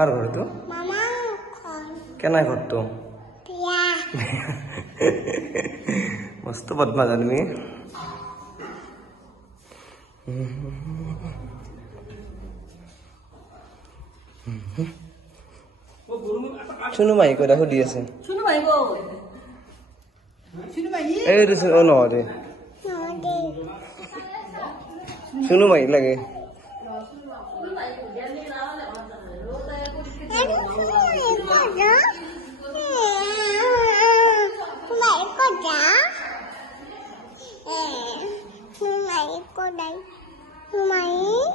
আর ঘর তো কেন করতো मस्त बदमाश आदमी শুনু মাই কইরা হুদি আছে শুনু মাই গো শুনু মাই এই রে ও ন রে শুনু মাই লাগে Mày cô đây. Mày